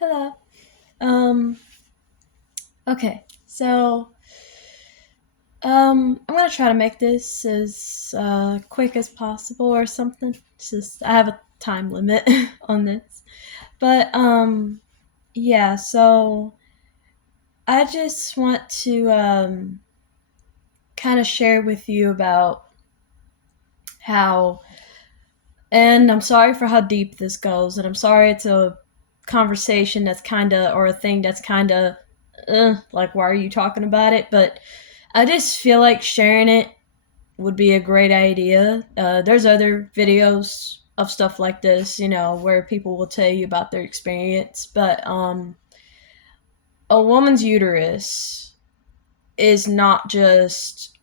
Hello. Um, okay. I'm gonna try to make this as quick as possible or something. It's just I have a time limit on this. But yeah, so I just want to kind of share with you about how and I'm sorry for how deep this goes, and I'm sorry it's a conversation that's kind of or a thing that's kind of like why are you talking about it? But I just feel like sharing it would be a great idea. There's other videos of stuff like this, where people will tell you about their experience. But a woman's uterus is not just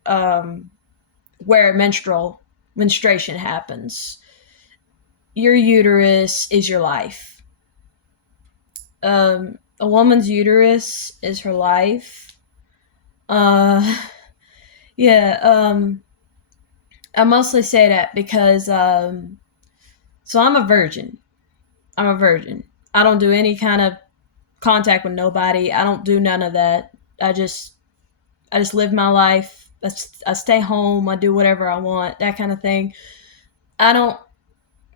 where menstruation happens. Your uterus is your life. A woman's uterus is her life. Uh, yeah. I mostly say that because so I'm a virgin. I'm a virgin. I don't do any kind of contact with nobody. I don't do none of that. I just live my life. I stay home. I do whatever I want. That kind of thing. I don't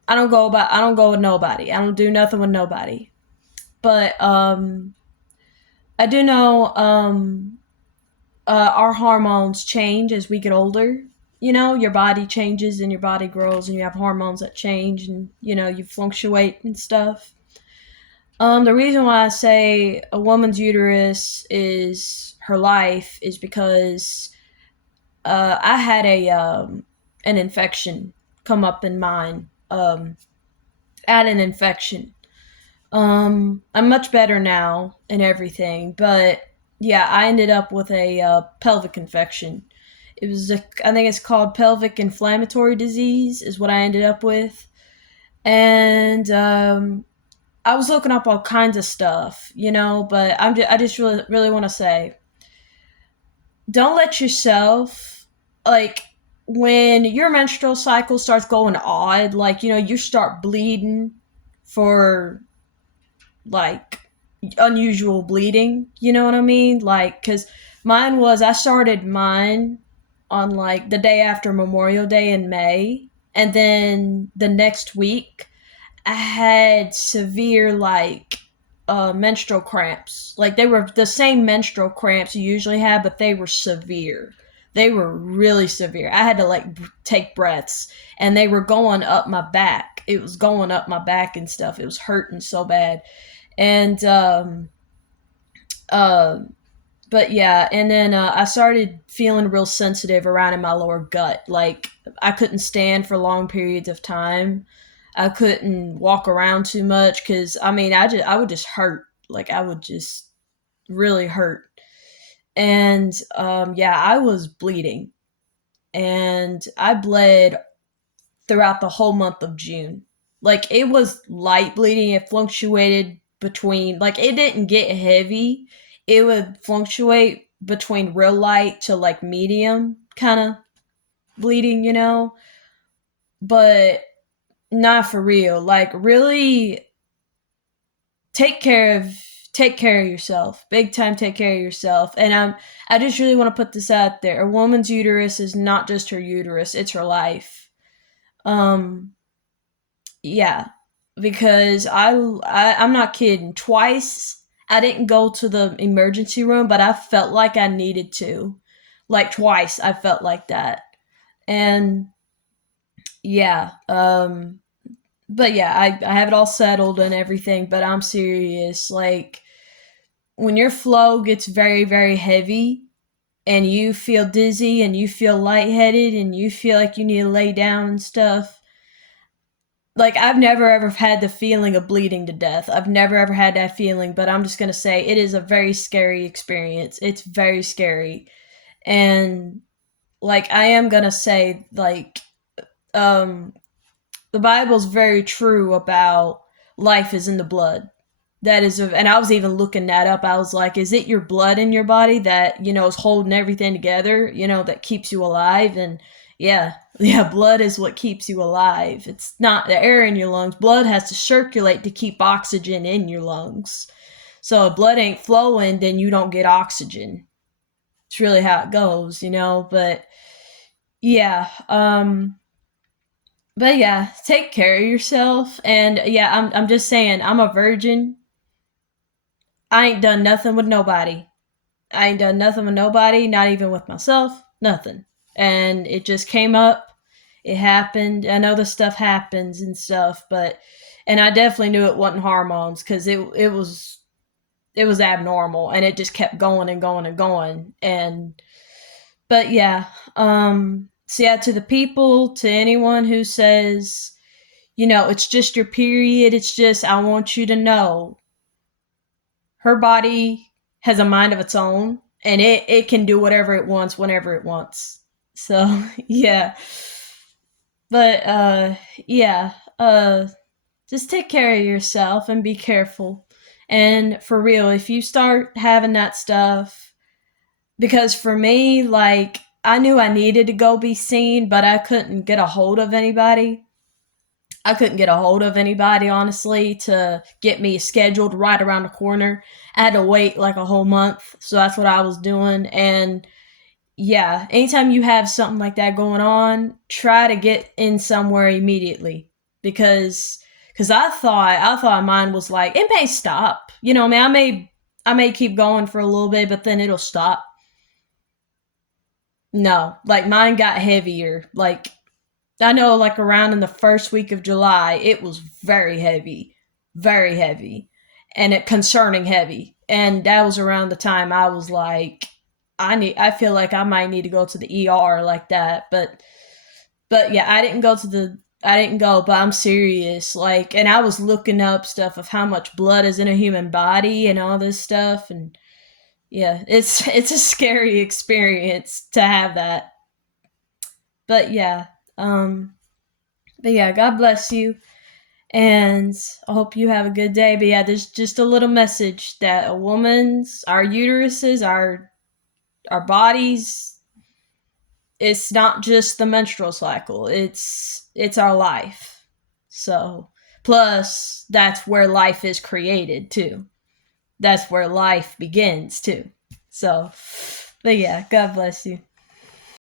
I don't go with nobody. I don't do nothing with nobody. But I do know our hormones change as we get older. Your body changes and your body grows, and you have hormones that change, and you fluctuate and stuff. The reason why I say a woman's uterus is her life is because I had an infection come up in mine. I had an infection. I'm much better now and everything, but yeah, I ended up with a pelvic infection. I think it's called pelvic inflammatory disease, is what I ended up with, and I was looking up all kinds of stuff, but I just really, really want to say, don't let yourself, like, when your menstrual cycle starts going odd, like, you start bleeding for, like, unusual bleeding, you know what I mean? Like, because I started mine on, like, the day after Memorial Day in May, and then the next week, I had severe, like, menstrual cramps. Like, they were the same menstrual cramps you usually have, but they were severe. They were really severe. I had to, like, take breaths, and they were going up my back. It was going up my back and stuff. It was hurting so bad. And uh, but yeah, and then I started feeling real sensitive around in my lower gut. Like, I couldn't stand for long periods of time. I couldn't walk around too much because I would just hurt. Like, I would just really hurt. And yeah, I was bleeding, and I bled throughout the whole month of June. Like, it was light bleeding. It fluctuated between, like, it didn't get heavy. It would fluctuate between real light to, like, medium kind of bleeding, but not for real. Like, really take care of take care of yourself. Big time take care of yourself. And I just really want to put this out there. A woman's uterus is not just her uterus, it's her life. Um Yeah, because I'm not kidding. Twice I didn't go to the emergency room, but I felt like I needed to. Like, twice I felt like that. And yeah, but yeah, I have it all settled and everything, but I'm serious. Like, when your flow gets very, very heavy and you feel dizzy and you feel lightheaded and you feel like you need to lay down and stuff, like, I've never ever had the feeling of bleeding to death. I've never ever had that feeling, but I'm just going to say it is a very scary experience. It's very scary. And, like, I am going to say, like, um the Bible's very true about life is in the blood. And I was even looking that up. I was like, is it your blood in your body that, is holding everything together, that keeps you alive? And Yeah. Yeah, blood is what keeps you alive. It's not the air in your lungs. Blood has to circulate to keep oxygen in your lungs. So if blood ain't flowing, then you don't get oxygen. It's really how it goes, you know. Yeah, but yeah, take care of yourself. And yeah, I'm just saying, I'm a virgin. I ain't done nothing with nobody. I ain't done nothing with nobody, not even with myself, nothing. And it just came up. It happened. I know this stuff happens and stuff, but and I definitely knew it wasn't hormones because it was abnormal and it just kept going and going and going. And but yeah, so yeah, to the people, to anyone who says, you know, it's just your period, it's just, I want you to know her body has a mind of its own and it can do whatever it wants whenever it wants. So yeah. But yeah, just take care of yourself and be careful. And for real, if you start having that stuff, because for me, like, I knew I needed to go be seen, but I couldn't get a hold of anybody. I couldn't get a hold of anybody, honestly, to get me scheduled right around the corner. I had to wait like a whole month. So that's what I was doing. And yeah, anytime you have something like that going on, try to get in somewhere immediately. Because I thought mine was like, it may stop. You know, I mean, I may keep going for a little bit, but then it'll stop. No, like mine got heavier. Like I know, like around in the first week of July, it was very heavy, and it concerning heavy. And that was around the time I was like, I feel like I might need to go to the ER like that. But yeah, I didn't go, but I'm serious. Like, and I was looking up stuff of how much blood is in a human body and all this stuff, and yeah, it's a scary experience to have that. But yeah, um, but yeah, God bless you, and I hope you have a good day. But yeah, there's just a little message that our uteruses, our bodies, it's not just the menstrual cycle. It's our life. So plus that's where life is created too. That's where life begins too. So, but yeah, God bless you.